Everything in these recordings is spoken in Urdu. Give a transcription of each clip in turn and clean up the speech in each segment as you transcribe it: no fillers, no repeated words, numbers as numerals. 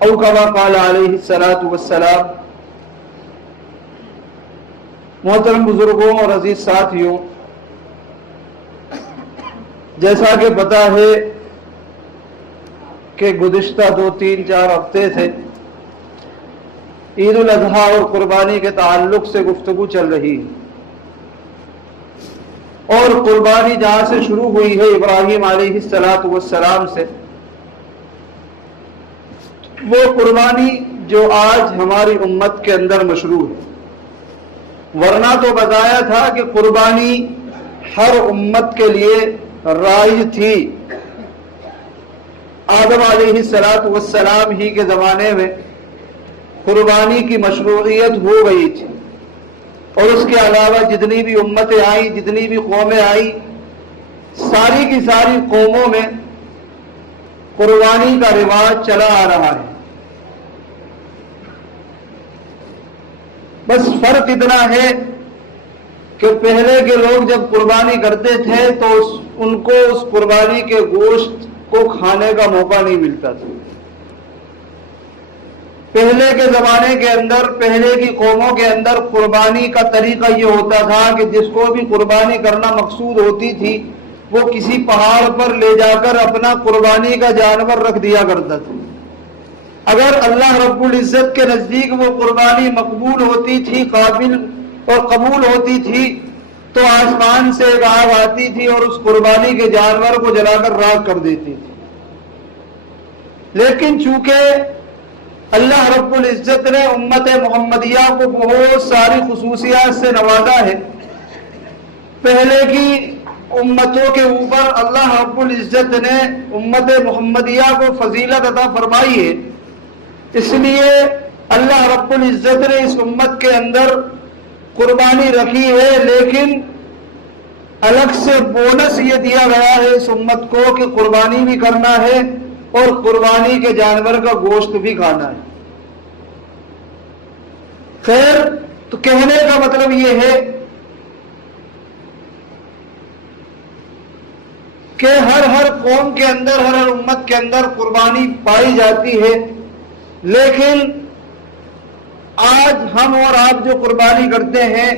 او کما قال علیہ الصلوۃ والسلام۔ محترم بزرگوں اور عزیز ساتھیوں، جیسا کہ پتہ ہے کہ گزشتہ 2-3-4 ہفتے سے عید الاضحیٰ اور قربانی کے تعلق سے گفتگو چل رہی ہے، اور قربانی جہاں سے شروع ہوئی ہے ابراہیم علیہ السلام سے، وہ قربانی جو آج ہماری امت کے اندر مشروع ہے، ورنہ تو بتایا تھا کہ قربانی ہر امت کے لیے رائج تھی۔ آدم علیہ السلام ہی کے زمانے میں قربانی کی مشروعیت ہو گئی تھی، اور اس کے علاوہ جتنی بھی امتیں آئیں، جتنی بھی قومیں آئیں، ساری کی ساری قوموں میں قربانی کا رواج چلا آ رہا ہے۔ بس فرق اتنا ہے کہ پہلے کے لوگ جب قربانی کرتے تھے تو ان کو اس قربانی کے گوشت کو کھانے کا موقع نہیں ملتا تھا۔ پہلے کے زمانے کے اندر، پہلے کی قوموں کے اندر قربانی کا طریقہ یہ ہوتا تھا کہ جس کو بھی قربانی کرنا مقصود ہوتی تھی، وہ کسی پہاڑ پر لے جا کر اپنا قربانی کا جانور رکھ دیا کرتا تھا۔ اگر اللہ رب العزت کے نزدیک وہ قربانی مقبول ہوتی تھی، قابل اور قبول ہوتی تھی، تو آسمان سے ایک آگ آتی تھی اور اس قربانی کے جانور کو جلا کر راکھ کر دیتی تھی۔ لیکن چونکہ اللہ رب العزت نے امت محمدیہ کو بہت ساری خصوصیات سے نوازا ہے، پہلے کی امتوں کے اوپر اللہ رب العزت نے امت محمدیہ کو فضیلت عطا فرمائی ہے، اس لیے اللہ رب العزت نے اس امت کے اندر قربانی رکھی ہے، لیکن الگ سے بونس یہ دیا گیا ہے اس امت کو کہ قربانی بھی کرنا ہے اور قربانی کے جانور کا گوشت بھی کھانا ہے۔ خیر، تو کہنے کا مطلب یہ ہے کہ ہر قوم کے اندر، ہر امت کے اندر قربانی پائی جاتی ہے، لیکن آج ہم اور آپ جو قربانی کرتے ہیں،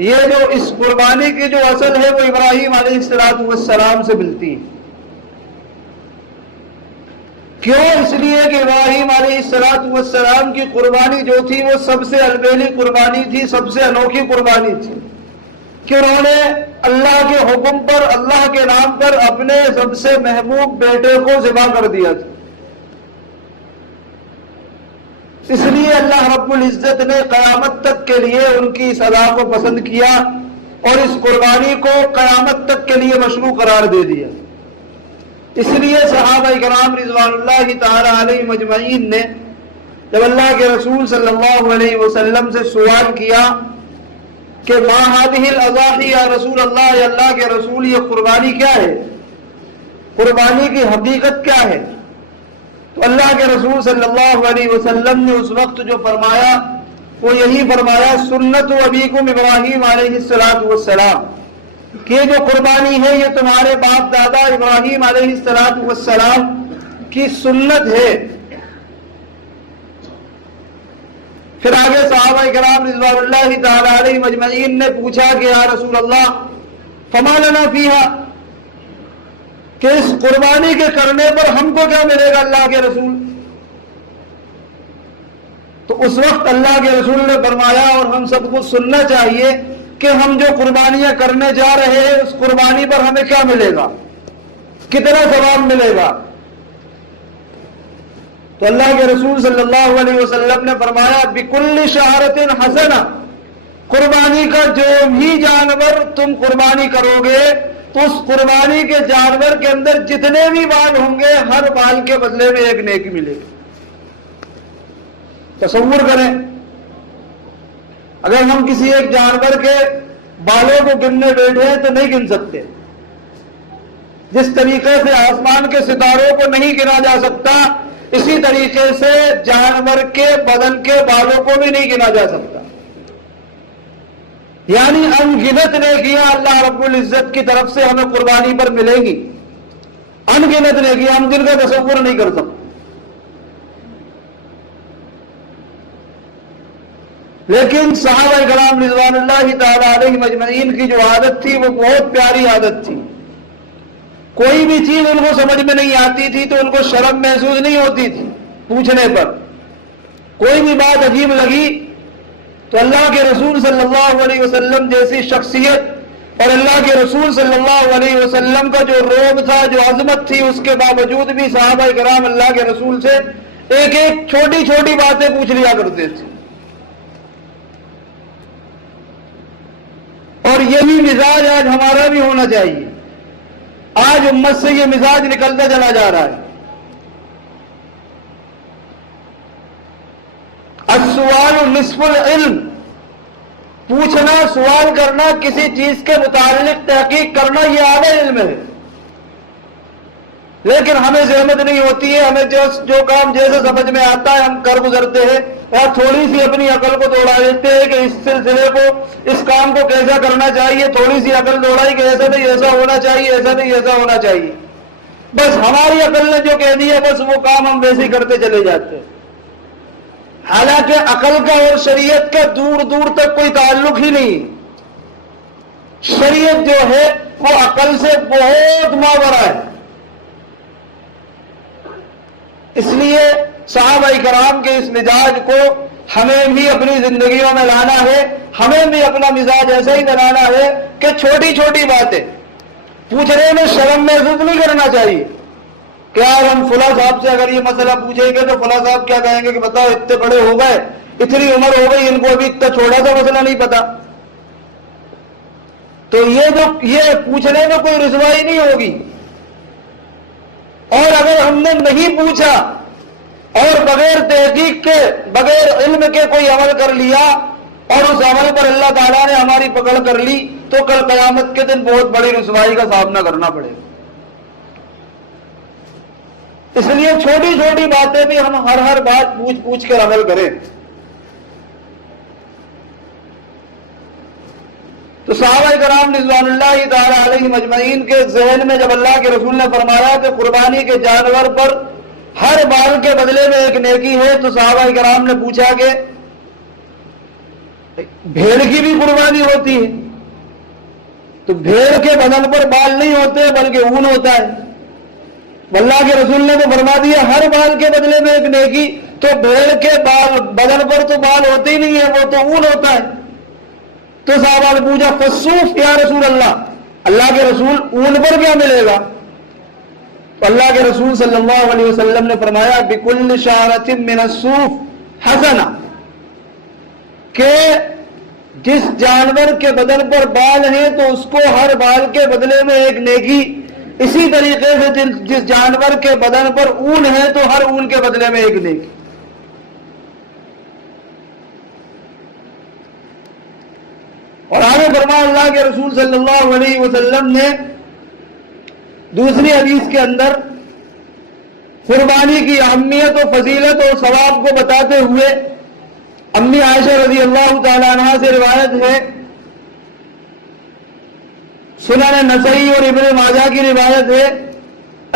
یہ جو اس قربانی کی جو اصل ہے وہ ابراہیم علیہ السلام سے ملتی ہے۔ کیوں؟ اس لیے کہ ابراہیم علیہ السلام کی قربانی جو تھی وہ سب سے البیلی قربانی تھی، سب سے انوکھی قربانی تھی، کہ انہوں نے اللہ کے حکم پر، اللہ کے نام پر اپنے سب سے محبوب بیٹے کو ذبح کر دیا تھا۔ اس لیے اللہ رب العزت نے قیامت تک کے لیے ان کی اس ادا کو پسند کیا اور اس قربانی کو قیامت تک کے لیے مشروع قرار دے دیا۔ اس لیے صحابہ کرام رضوان اللہ تعالی علیہ مجمعین نے جب اللہ کے رسول صلی اللہ علیہ وسلم سے سوال کیا کہ ما هذه الاضاحی یا رسول اللہ، یا اللہ کے رسول یہ قربانی کیا ہے، قربانی کی حقیقت کیا ہے، تو اللہ کے رسول صلی اللہ علیہ وسلم نے اس وقت جو فرمایا وہ یہی فرمایا، سنت ابیکم ابراہیم علیہ السلام، کہ یہ جو قربانی ہے یہ تمہارے باپ دادا ابراہیم علیہ السلام کی سنت ہے۔ پھر آگے صحابہ کرام رضوان اللہ تعالی علیہ مجمعین نے پوچھا کہ یا رسول اللہ فما لنا فیہا، کہ اس قربانی کے کرنے پر ہم کو کیا ملے گا اللہ کے رسول؟ تو اس وقت اللہ کے رسول نے فرمایا، اور ہم سب کو سننا چاہیے کہ ہم جو قربانیاں کرنے جا رہے ہیں اس قربانی پر ہمیں کیا ملے گا، کتنا ثواب ملے گا۔ تو اللہ کے رسول صلی اللہ علیہ وسلم نے فرمایا، بِكُلِّ شَعْرَةٍ حَسَنَةٍ، قربانی کا جو بھی جانور تم قربانی کرو گے تو اس قربانی کے جانور کے اندر جتنے بھی بال ہوں گے، ہر بال کے بدلے میں ایک نیکی ملے گی۔ تصور کریں، اگر ہم کسی ایک جانور کے بالوں کو گننے بیٹھے ہیں تو نہیں گن سکتے، جس طریقے سے آسمان کے ستاروں کو نہیں گنا جا سکتا، اسی طریقے سے جانور کے بدن کے بالوں کو بھی نہیں گنا جا سکتا۔ یعنی ان گنت نیکیاں اللہ رب العزت کی طرف سے ہمیں قربانی پر ملیں گی، ان گنت نیکیاں ہم جن کا تصور نہیں کر سکتے۔ لیکن صحابہ کرام رضوان اللہ تعالی علیہم اجمعین کی جو عادت تھی وہ بہت پیاری عادت تھی. کوئی بھی چیز ان کو سمجھ میں نہیں آتی تھی تو ان کو شرم محسوس نہیں ہوتی تھی پوچھنے پر. کوئی بھی بات عجیب لگی تو اللہ کے رسول صلی اللہ علیہ وسلم جیسی شخصیت اور اللہ کے رسول صلی اللہ علیہ وسلم کا جو روب تھا، جو عظمت تھی، اس کے باوجود بھی صحابہ کرام اللہ کے رسول سے ایک ایک چھوٹی چھوٹی باتیں پوچھ لیا کرتے تھے. اور یہی مزاج آج ہمارا بھی ہونا چاہیے. آج امت سے یہ مزاج نکلتا چلا جا رہا ہے. السؤال نصف العلم، پوچھنا، سوال کرنا، کسی چیز کے متعلق تحقیق کرنا، یہ آدھا علم ہے. لیکن ہمیں زحمت نہیں ہوتی ہے. ہمیں جو کام جیسے سمجھ میں آتا ہے ہم کر گزرتے ہیں، اور تھوڑی سی اپنی عقل کو دوڑا دیتے ہیں کہ اس سلسلے کو، اس کام کو کیسا کرنا چاہیے. تھوڑی سی عقل دوڑائی کہ ایسا نہیں ایسا ہونا چاہیے، ایسا نہیں ایسا ہونا چاہیے. بس ہماری عقل نے جو کہہ دیا بس وہ کام ہم ویسے ہی کرتے چلے جاتے ہیں. حالانکہ عقل کا اور شریعت کا دور دور تک کوئی تعلق ہی نہیں. شریعت جو ہے وہ عقل سے بہت ماورا ہے. اس لیے صحابہ کرام کے اس مزاج کو ہمیں بھی اپنی زندگیوں میں لانا ہے. ہمیں بھی اپنا مزاج ایسا ہی بنانا ہے کہ چھوٹی چھوٹی باتیں پوچھنے میں شرم محسوس نہیں کرنا چاہیے. کیا ہم فلاں صاحب سے اگر یہ مسئلہ پوچھیں گے تو فلاں صاحب کیا کہیں گے کہ بتاؤ اتنے بڑے ہو گئے، اتنی عمر ہو گئی، ان کو ابھی اتنا چھوٹا سا مسئلہ نہیں پتا. تو یہ پوچھنے میں کوئی رسوائی نہیں ہوگی. اور اگر ہم نے نہیں پوچھا اور بغیر تحقیق کے، بغیر علم کے کوئی عمل کر لیا اور اس عمل پر اللہ تعالیٰ نے ہماری پکڑ کر لی تو کل قیامت کے دن بہت بڑی رسوائی کا سامنا کرنا پڑے گا. اس لیے چھوٹی چھوٹی باتیں بھی ہم ہر بات پوچھ پوچھ کر عمل کریں. تو صحابہ کرام رضوان اللہ تعالی علیہم اجمعین کے ذہن میں جب اللہ کے رسول نے فرمایا کہ قربانی کے جانور پر ہر بال کے بدلے میں ایک نیکی ہے، تو صحابہ کرام نے پوچھا کہ بھیڑ کی بھی قربانی ہوتی ہے؟ تو بھیڑ کے بدن پر بال نہیں ہوتے بلکہ اون ہوتا ہے. اللہ کے رسول نے تو فرما دیا ہر بال کے بدلے میں ایک نیکی. تو بھیڑ کے بدن پر تو بال ہوتے ہی نہیں ہے، وہ تو اون ہوتا ہے. تو صحابہ نے پوچھا فصوف یا رسول اللہ، اللہ کے رسول اون پر کیا ملے گا؟ تو اللہ کے رسول صلی اللہ علیہ وسلم نے فرمایا بکل شعرۃ من الصوف حسنہ، کہ جس جانور کے بدن پر بال ہیں تو اس کو ہر بال کے بدلے میں ایک نیکی. اسی طریقے سے جس جانور کے بدن پر اون ہے تو ہر اون کے بدلے میں ایک نیکی. اور آگے فرمایا اللہ کے رسول صلی اللہ علیہ وسلم نے دوسری حدیث کے اندر قربانی کی اہمیت و فضیلت اور ثواب کو بتاتے ہوئے امی عائشہ رضی اللہ تعالی عنہا سے روایت ہے، سنن نسائی اور ابن ماجہ کی روایت ہے،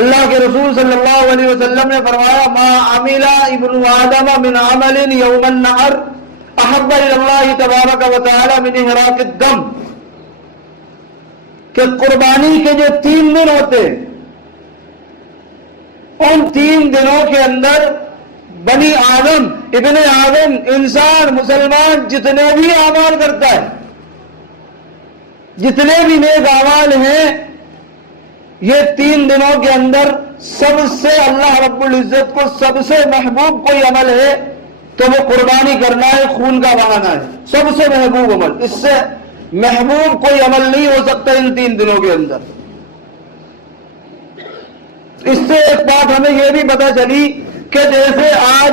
اللہ کے رسول صلی اللہ علیہ وسلم نے فرمایا ما عمل ابن آدم من عمل یوم النحر احب الی اللہ تبارک و تعالی من احراق الدم، کہ قربانی کے جو 3 دن ہوتے ہیں ان 3 دنوں کے اندر بنی آدم، ابن آدم، انسان، مسلمان جتنے بھی اعمال کرتا ہے، جتنے بھی نیک اعمال ہیں، یہ 3 دنوں کے اندر سب سے اللہ رب العزت کو سب سے محبوب کوئی عمل ہے تو وہ قربانی کرنا ہے، خون کا بہانا ہے. سب سے محبوب عمل، اس سے محبوب کوئی عمل نہیں ہو سکتا ان 3 دنوں کے اندر. اس سے ایک بات ہمیں یہ بھی پتہ چلی کہ جیسے آج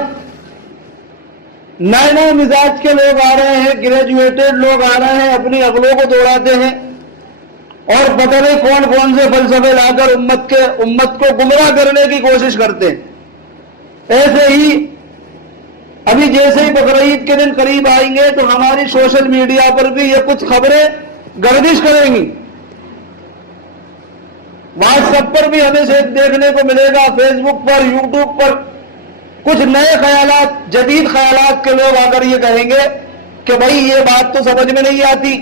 نئے نئے مزاج کے لوگ آ رہے ہیں، گریجویٹڈ لوگ آ رہے ہیں، اپنی عقلوں کو دوڑاتے ہیں اور پتہ نہیں کون کون سے فلسفے لا کر امت کو گمراہ کرنے کی کوشش کرتے ہیں. ایسے ہی ابھی جیسے ہی بقرعید کے دن قریب آئیں گے تو ہماری سوشل میڈیا پر بھی یہ کچھ خبریں گردش کریں گی. واٹس ایپ پر بھی ہمیں سے دیکھنے کو ملے گا، فیس بک پر، یوٹیوب پر کچھ نئے خیالات، جدید خیالات کے لوگ آ کر یہ کہیں گے کہ بھائی یہ بات تو سمجھ میں نہیں آتی،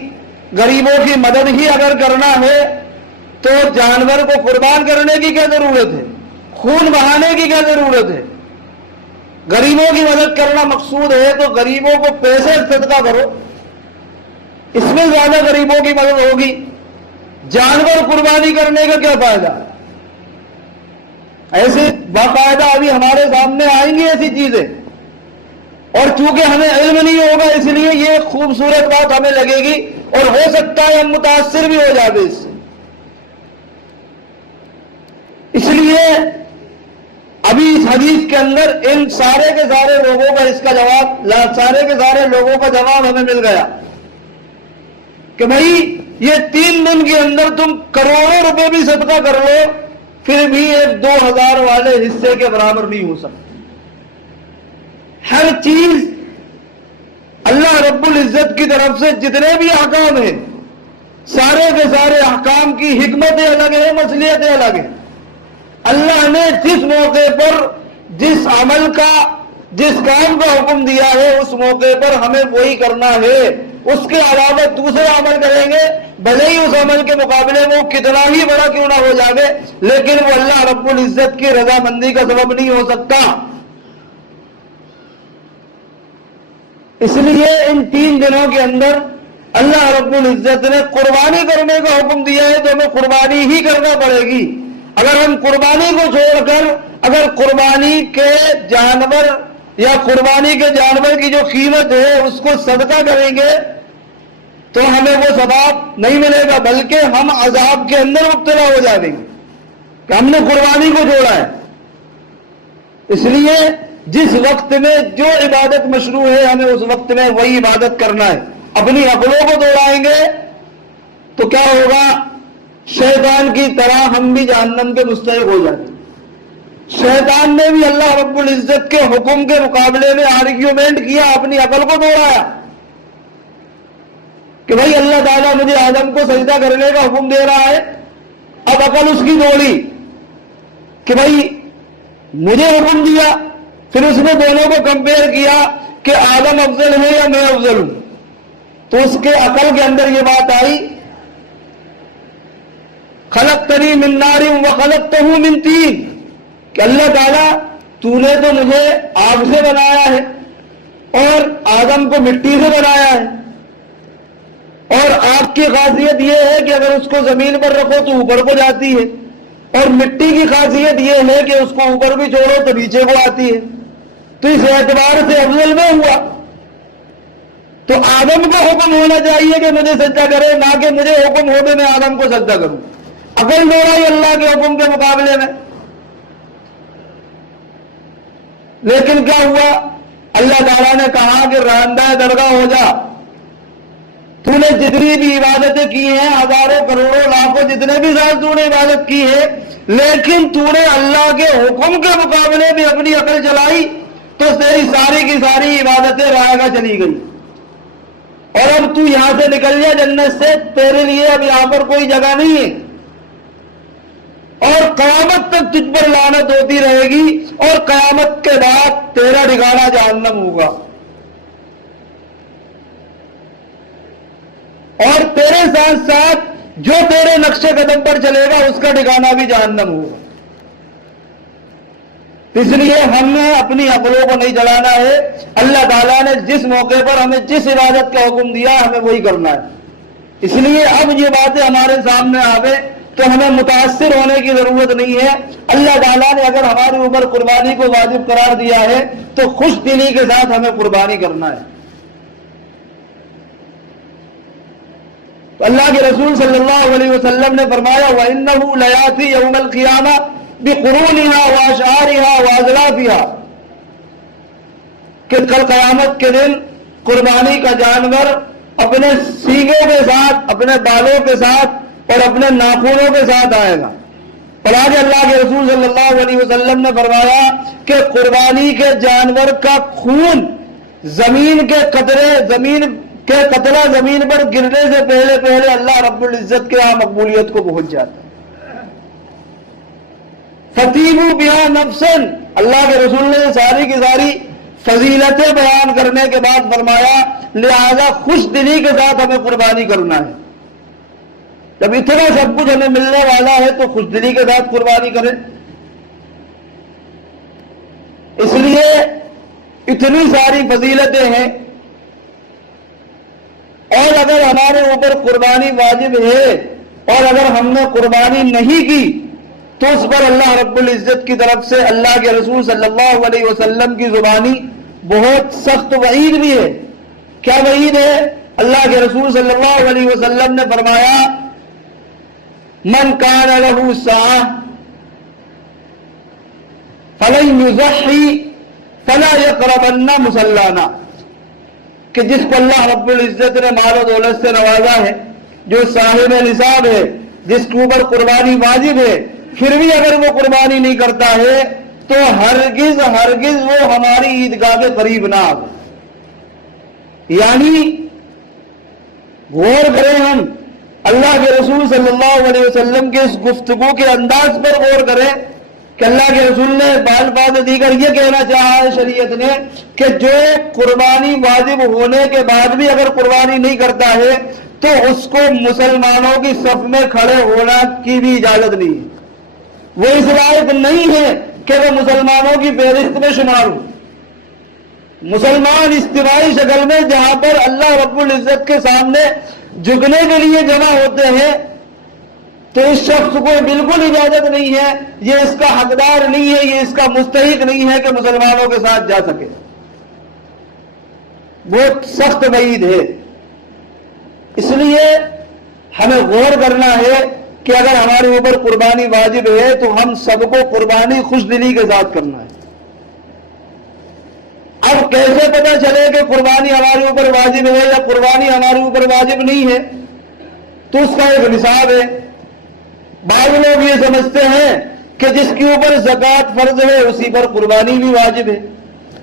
غریبوں کی مدد ہی اگر کرنا ہے تو جانور کو قربان کرنے کی کیا ضرورت ہے، خون بہانے کی کیا ضرورت ہے؟ غریبوں کی مدد کرنا مقصود ہے تو غریبوں کو پیسے صدقہ کرو، اس میں زیادہ غریبوں کی مدد ہوگی۔ جانور قربانی کرنے کا کیا فائدہ؟ ایسے باقاعدہ ابھی ہمارے سامنے آئیں گی ایسی چیزیں، اور چونکہ ہمیں علم نہیں ہوگا اس لیے یہ خوبصورت بات ہمیں لگے گی اور ہو سکتا ہے ہم متاثر بھی ہو جائیں اس سے۔ اس لیے ابھی اس حدیث کے اندر ان سارے کے سارے لوگوں کا اس کا جواب، سارے کے سارے لوگوں کا جواب ہمیں مل گیا کہ بھائی یہ 3 دن کے اندر تم کروڑوں روپے بھی صدقہ کر لو پھر بھی ایک 2000 والے حصے کے برابر نہیں ہو سکتے۔ ہر چیز اللہ رب العزت کی طرف سے جتنے بھی احکام ہیں سارے کے سارے احکام کی حکمتیں الگ ہیں، مصلحتیں الگ ہیں۔ اللہ نے جس موقع پر جس عمل کا جس کام کا حکم دیا ہے اس موقع پر ہمیں وہی کرنا ہے، اس کے علاوہ دوسرا عمل کریں گے بھلے ہی اس عمل کے مقابلے میں وہ کتنا ہی بڑا کیوں نہ ہو جائے لیکن وہ اللہ رب العزت کی رضامندی کا سبب نہیں ہو سکتا۔ اس لیے ان 3 دنوں کے اندر اللہ رب العزت نے قربانی کرنے کا حکم دیا ہے تو ہمیں قربانی ہی کرنا پڑے گی۔ اگر ہم قربانی کو چھوڑ کر اگر قربانی کے جانور یا قربانی کے جانور کی جو قیمت ہے اس کو صدقہ کریں گے تو ہمیں وہ ثواب نہیں ملے گا بلکہ ہم عذاب کے اندر مبتلا ہو جائیں گے کہ ہم نے قربانی کو جوڑا ہے۔ اس لیے جس وقت میں جو عبادت مشروع ہے ہمیں اس وقت میں وہی عبادت کرنا ہے۔ اپنی عقلوں کو دوڑائیں گے تو کیا ہوگا؟ شیطان کی طرح ہم بھی جہنم کے مستحق ہو جاتے۔ شیطان نے بھی اللہ رب العزت کے حکم کے مقابلے میں آرگیومنٹ کیا، اپنی عقل کو دوڑایا کہ بھائی اللہ تعالیٰ مجھے آدم کو سجدہ کرنے کا حکم دے رہا ہے، اب عقل اس کی دوڑی کہ بھائی مجھے حکم دیا، پھر اس نے دونوں کو کمپیئر کیا کہ آدم افضل ہے یا میں افضل ہوں، تو اس کے عقل کے اندر یہ بات آئی خلقتنی من نار وخلقتہ من طین کہ اللہ تعالیٰ تو نے تو مجھے آگ سے بنایا ہے اور آدم کو مٹی سے بنایا ہے، اور آگ کی خاصیت یہ ہے کہ اگر اس کو زمین پر رکھو تو اوپر کو جاتی ہے، اور مٹی کی خاصیت یہ ہے کہ اس کو اوپر بھی چھوڑو تو نیچے کو آتی ہے، تو اس اعتبار سے افضل میں ہوا۔ تو آدم کو حکم ہونا چاہیے کہ مجھے سجدہ کرے، نہ کہ مجھے حکم ہو کہ میں آدم کو سجدہ کروں۔ عقل دوڑائی اللہ کے حکم کے مقابلے میں، لیکن کیا ہوا؟ اللہ تعالیٰ نے کہا کہ رہندہ درگاہ ہو جا، تو نے جتنی بھی عبادتیں کی ہیں، ہزاروں کروڑوں لاکھوں جتنے بھی سال تو نے عبادت کی ہے، لیکن تو نے اللہ کے حکم کے مقابلے میں اپنی عقل چلائی تو تیری ساری کی ساری عبادتیں رائے گاہ چلی گئی، اور اب تو یہاں سے نکل جا جنت سے، تیرے لیے اب یہاں پر کوئی جگہ نہیں ہے، اور قیامت تک تجھ پر لعنت ہوتی رہے گی، اور قیامت کے بعد تیرا ٹھکانہ جہنم ہوگا، اور تیرے ساتھ ساتھ جو تیرے نقش قدم پر چلے گا اس کا ٹھکانہ بھی جہنم ہوگا۔ اس لیے ہم نے اپنی عقلوں کو نہیں چلانا ہے، اللہ تعالیٰ نے جس موقع پر ہمیں جس عبادت کا حکم دیا ہمیں وہی کرنا ہے۔ اس لیے اب یہ باتیں ہمارے سامنے آوے تو ہمیں متاثر ہونے کی ضرورت نہیں ہے۔ اللہ تعالیٰ نے اگر ہماری اوپر قربانی کو واجب قرار دیا ہے تو خوش دلی کے ساتھ ہمیں قربانی کرنا ہے۔ تو اللہ کے رسول صلی اللہ علیہ وسلم نے فرمایا وَإِنَّهُ لَيَأْتِي يَوْمَ الْقِيَامَةِ بِقُرُونِهَا وَأَشْعَارِهَا وَأَزْلَافِهَا کہ کل قیامت کے دن قربانی کا جانور اپنے سینگوں کے ساتھ، اپنے بالوں کے ساتھ اور اپنے ناخنوں کے ساتھ آئے گا۔ اور آج اللہ کے رسول صلی اللہ علیہ وسلم نے فرمایا کہ قربانی کے جانور کا خون زمین کے قطرہ زمین پر گرنے سے پہلے اللہ رب العزت کے یہاں مقبولیت کو پہنچ جاتا ہے۔ فَطِيبُوا بِهَا نَفْسًا اللہ کے رسول نے ساری کی ساری فضیلتیں بیان کرنے کے بعد فرمایا لہذا خوش دلی کے ساتھ ہمیں قربانی کرنا ہے۔ جب اتنا سب کچھ ہمیں ملنے والا ہے تو خوش دلی کے ساتھ قربانی کریں۔ اس لیے اتنی ساری فضیلتیں ہیں، اور اگر ہمارے اوپر قربانی واجب ہے اور اگر ہم نے قربانی نہیں کی تو اس پر اللہ رب العزت کی طرف سے اللہ کے رسول صلی اللہ علیہ وسلم کی زبانی بہت سخت وعید بھی ہے۔ کیا وعید ہے؟ اللہ کے رسول صلی اللہ علیہ وسلم نے فرمایا من کان لہ سعہ فلن یضحی فلا یقربن مصلانا، کہ جس کو اللہ رب العزت نے مال و دولت سے نوازا ہے، جو صاحب نصاب ہے، جس کے اوپر قربانی واجب ہے، پھر بھی اگر وہ قربانی نہیں کرتا ہے تو ہرگز ہرگز وہ ہماری عیدگاہ کے قریب نہ آئے۔ یعنی غور کریں، ہم اللہ کے رسول صلی اللہ علیہ وسلم کے اس گفتگو کے انداز پر غور کریں کہ اللہ کے رسول نے بالفاظ دیگر یہ کہنا چاہا ہے شریعت نے کہ جو قربانی واجب ہونے کے بعد بھی اگر قربانی نہیں کرتا ہے تو اس کو مسلمانوں کی صف میں کھڑے ہونا کی بھی اجازت نہیں ہے، وہ اس لائق نہیں ہے کہ وہ مسلمانوں کی فہرست میں شمار ہو۔ مسلمان اجتماعی شکل میں جہاں پر اللہ رب العزت کے سامنے جھکنے کے لیے جمع ہوتے ہیں تو اس شخص کو بالکل اجازت نہیں ہے، یہ اس کا حقدار نہیں ہے، یہ اس کا مستحق نہیں ہے کہ مسلمانوں کے ساتھ جا سکے۔ بہت سخت وعید ہے۔ اس لیے ہمیں غور کرنا ہے کہ اگر ہمارے اوپر قربانی واجب ہے تو ہم سب کو قربانی خوش دلی کے ساتھ کرنا ہے۔ اب کیسے پتہ چلے کہ قربانی ہمارے اوپر واجب ہے یا قربانی ہمارے اوپر واجب نہیں ہے؟ تو اس کا ایک نصاب ہے۔ بعض لوگ یہ سمجھتے ہیں کہ جس کے اوپر زکوٰۃ فرض ہے اسی پر قربانی بھی واجب ہے،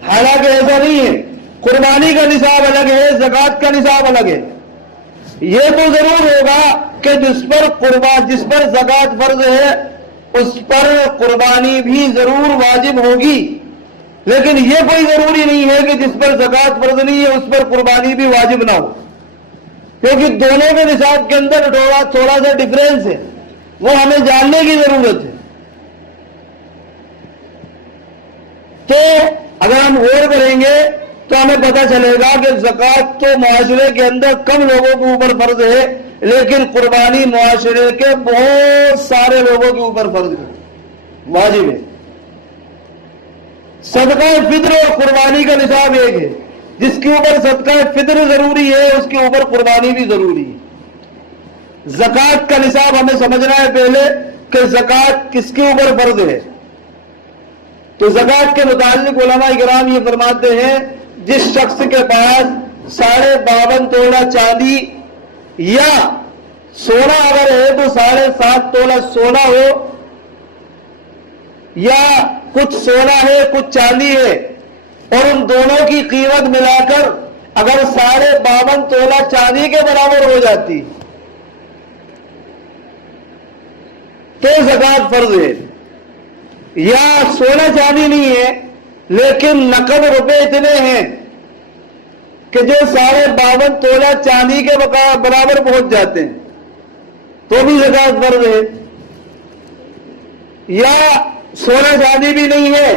حالانکہ ایسا نہیں ہے۔ قربانی کا نصاب الگ ہے، زکوٰۃ کا نصاب الگ ہے۔ یہ تو ضرور ہوگا کہ جس پر زکوٰۃ فرض ہے اس پر قربانی بھی ضرور واجب ہوگی، لیکن یہ کوئی ضروری نہیں ہے کہ جس پر زکوٰۃ فرض نہیں ہے اس پر قربانی بھی واجب نہ ہو، کیونکہ دونوں کے نصاب کے اندر تھوڑا سا ڈفرینس ہے، وہ ہمیں جاننے کی ضرورت ہے۔ تو اگر ہم غور کریں گے تو ہمیں پتہ چلے گا کہ زکوٰۃ تو معاشرے کے اندر کم لوگوں کے اوپر فرض ہے، لیکن قربانی معاشرے کے بہت سارے لوگوں کے اوپر فرض ہے، واجب ہے۔ صدقہ فطر اور قربانی کا نصاب ایک ہے، جس کے اوپر صدقہ فطر ضروری ہے اس کے اوپر قربانی بھی ضروری ہے۔ زکوٰۃ کا نصاب ہمیں سمجھنا ہے پہلے کہ زکوٰۃ کس کے اوپر فرض ہے۔ تو زکوٰۃ کے متعلق علماء کرام یہ فرماتے ہیں جس شخص کے پاس 52.5 تولہ چاندی یا سونا اگر ہے تو 7.5 تولہ سونا ہو، یا کچھ سونا ہے کچھ چاندی ہے، اور ان دونوں کی قیمت ملا کر اگر 52.5 تولہ چاندی کے برابر ہو جاتی تو زکوٰۃ فرض ہے۔ یا سونا چاندی نہیں ہے لیکن نقد روپے اتنے ہیں کہ جو 52.5 تولہ چاندی کے برابر پہنچ جاتے ہیں تو بھی زکوٰۃ فرض ہے۔ یا سونا چاندی بھی نہیں ہے،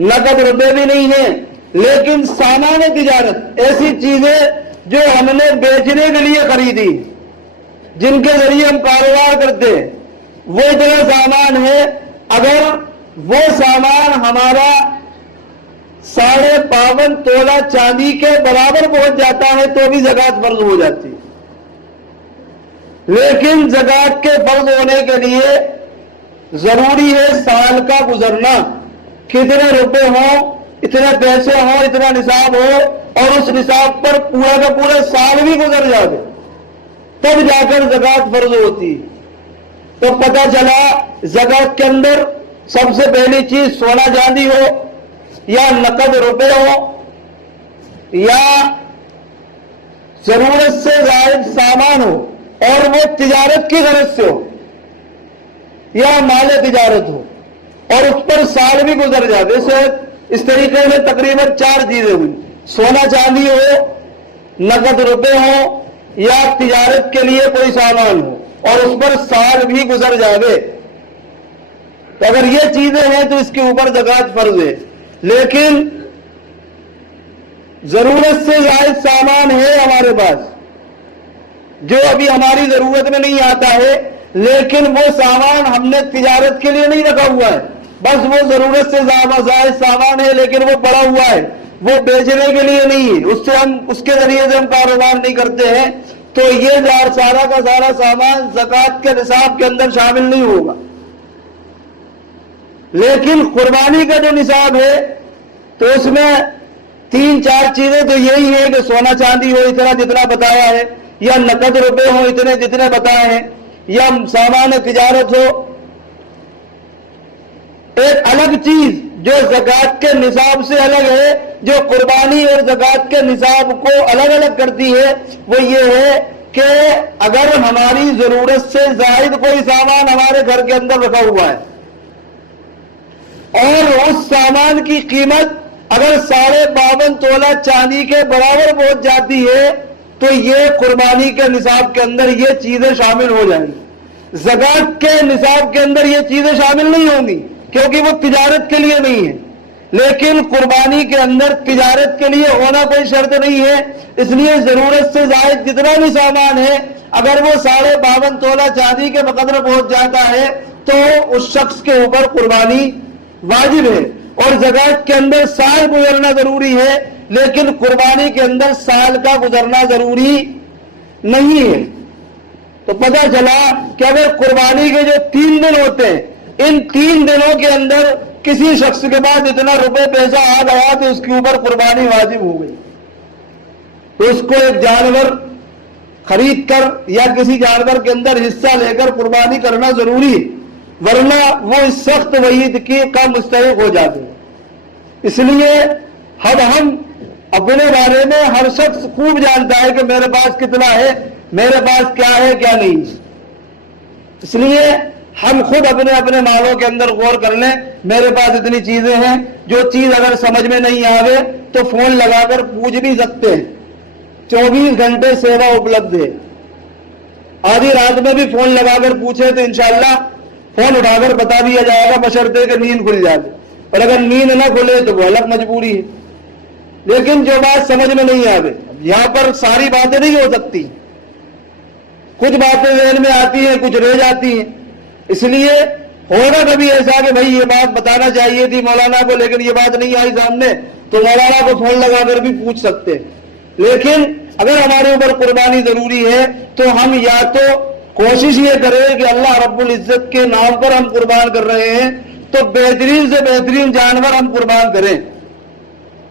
نقد روپے بھی نہیں ہے، لیکن سامان تجارت، ایسی چیزیں جو ہم نے بیچنے کے لیے خریدی، جن کے ذریعے ہم کاروبار کرتے ہیں، وہ اتنا سامان ہے، اگر وہ سامان ہمارا 52.5 تولہ چاندی کے برابر پہنچ جاتا ہے تو بھی زکوٰۃ فرض ہو جاتی ہے۔ لیکن زکوٰۃ کے فرض ہونے کے لیے ضروری ہے سال کا گزرنا، کتنے روپے ہوں، اتنے پیسے ہوں، اتنا نصاب ہو، اور اس نصاب پر پورا کا پورا سال بھی گزر جائے تب جا کر زکوٰۃ فرض ہوتی ہے۔ تو پتہ چلا زکوٰۃ کے اندر سب سے پہلی چیز سونا چاندی ہو، یا نقد روپے ہو، یا ضرورت سے زائد سامان ہو، اور وہ تجارت کی غرض سے ہو یا مال تجارت ہو، اور اس پر سال بھی گزر جائے۔ جیسے اس طریقے سے تقریباً 4 چیزیں ہوئی، سونا چاندی ہو، نقد روپے ہو، یا تجارت کے لیے کوئی سامان ہو، اور اس پر سال بھی گزر جاوے، تو اگر یہ چیزیں ہیں تو اس کے اوپر زکوٰۃ فرض ہے۔ لیکن ضرورت سے زائد سامان ہے ہمارے پاس جو ابھی ہماری ضرورت میں نہیں آتا ہے، لیکن وہ سامان ہم نے تجارت کے لیے نہیں رکھا ہوا ہے، بس وہ ضرورت سے زائد سامان ہے لیکن وہ پڑا ہوا ہے، وہ بیچنے کے لیے نہیں ہے، اس کے ذریعے سے ہم کاروبار نہیں کرتے ہیں، تو یہ سارا کا سارا سامان زکوٰۃ کے نصاب کے اندر شامل نہیں ہوگا۔ لیکن قربانی کا جو نصاب ہے تو اس میں 3-4 چیزیں تو یہی ہے کہ سونا چاندی ہو اتنا جتنا بتایا ہے، یا نقد روپے ہو اتنے جتنے بتائے ہیں، یا سامان تجارت ہو۔ ایک الگ چیز جو زکوٰۃ کے نصاب سے الگ ہے، جو قربانی اور زکوٰۃ کے نصاب کو الگ الگ کرتی ہے، وہ یہ ہے کہ اگر ہماری ضرورت سے زائد کوئی سامان ہمارے گھر کے اندر رکھا ہوا ہے اور اس سامان کی قیمت اگر 52.5 تولہ چاندی کے برابر پہنچ جاتی ہے تو یہ قربانی کے نصاب کے اندر یہ چیزیں شامل ہو جائیں گی۔ زکوٰۃ کے نصاب کے اندر یہ چیزیں شامل نہیں ہوں گی کیونکہ وہ تجارت کے لیے نہیں ہے، لیکن قربانی کے اندر تجارت کے لیے ہونا کوئی شرط نہیں ہے، اس لیے ضرورت سے زائد جتنا بھی سامان ہے اگر وہ 52.5 تولہ چاندی کے بقدر پہنچ جاتا ہے تو اس شخص کے اوپر قربانی واجب ہے۔ اور زکوٰۃ کے اندر سال گزرنا ضروری ہے لیکن قربانی کے اندر سال کا گزرنا ضروری نہیں ہے۔ تو پتہ چلا کہ اگر قربانی کے جو 3 دن ہوتے ہیں، ان 3 دنوں کے اندر کسی شخص کے پاس اتنا روپے پیسہ آ گیا تو اس کے اوپر قربانی واجب ہو گئی، تو اس کو ایک جانور خرید کر یا کسی جانور کے اندر حصہ لے کر قربانی کرنا ضروری ہے، ورنہ وہ اس سخت وعید کا مستحق ہو جاتے ہیں۔ اس لیے ہم اپنے بارے میں ہر شخص خوب جانتا ہے کہ میرے پاس کتنا ہے، میرے پاس کیا ہے کیا نہیں، اس لیے ہم خود اپنے مالوں کے اندر غور کر لیں، میرے پاس اتنی چیزیں ہیں، جو چیز اگر سمجھ میں نہیں آوے تو فون لگا کر پوچھ بھی سکتے ہیں، 24 گھنٹے سیوا اپلبدھ ہے، آدھی رات میں بھی فون لگا کر پوچھے تو انشاءاللہ فون اٹھا کر بتا دیا جائے گا بشرطے کہ نیند کھل جائے، اور اگر نیند نہ کھلے تو وہ الگ مجبوری ہے۔ لیکن جو بات سمجھ میں نہیں آوے، یہاں پر ساری باتیں نہیں ہو سکتی، کچھ باتیں ذہن میں آتی ہیں کچھ رہ جاتی ہیں، اس لیے ہوگا کبھی ایسا کہ بھائی یہ بات بتانا چاہیے تھی مولانا کو لیکن یہ بات نہیں آئی سامنے، تو مولانا کو فون لگا کر بھی پوچھ سکتے ہیں۔ لیکن اگر ہمارے اوپر قربانی ضروری ہے تو ہم یا تو کوشش یہ کریں کہ اللہ رب العزت کے نام پر ہم قربان کر رہے ہیں تو بہترین سے بہترین جانور ہم قربان کریں۔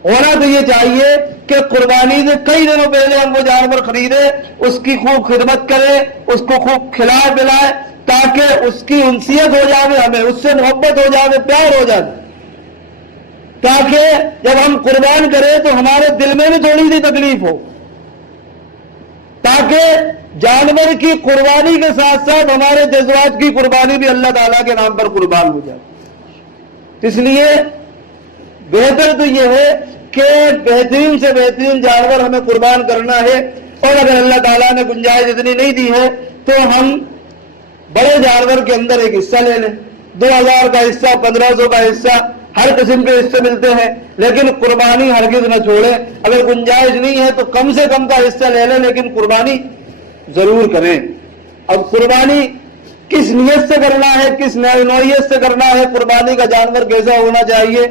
ہونا تو یہ چاہیے کہ قربانی سے کئی دنوں پہلے ہم وہ جانور خریدیں، اس کی خوب خدمت کریں، اس کو خوب کھلائے پلائے تاکہ اس کی انسیت ہو جائے، ہمیں اس سے محبت ہو جائے، پیار ہو جائے، تاکہ جب ہم قربان کریں تو ہمارے دل میں بھی تھوڑی سی تکلیف ہو، تاکہ جانور کی قربانی کے ساتھ ساتھ ہمارے جذبات کی قربانی بھی اللہ تعالیٰ کے نام پر قربان ہو جائے۔ اس لیے بہتر تو یہ ہے کہ بہترین سے بہترین جانور ہمیں قربان کرنا ہے، اور اگر اللہ تعالیٰ نے گنجائش اتنی نہیں دی ہے تو ہم بڑے جانور کے اندر ایک حصہ لے لیں، 2000 کا حصہ، 1500 کا حصہ، ہر قسم کے حصے ملتے ہیں، لیکن قربانی ہرگز نہ چھوڑیں۔ اگر گنجائش نہیں ہے تو کم سے کم کا حصہ لے لیں لیکن قربانی ضرور کریں۔ اب قربانی کس نیت سے کرنا ہے، کس نوعیت سے کرنا ہے، قربانی کا جانور کیسا ہونا چاہیے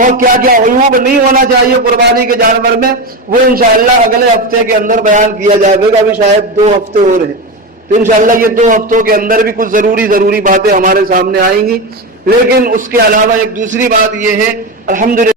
اور کیا کیا عیوب نہیں ہونا چاہیے قربانی کے جانور میں، وہ انشاءاللہ اگلے ہفتے کے اندر بیان کیا جائے گا۔ ابھی شاید 2 ہفتے ہو رہے ہیں تو انشاءاللہ یہ 2 ہفتوں کے اندر بھی کچھ ضروری باتیں ہمارے سامنے آئیں گی۔ لیکن اس کے علاوہ ایک دوسری بات یہ ہے، الحمدللہ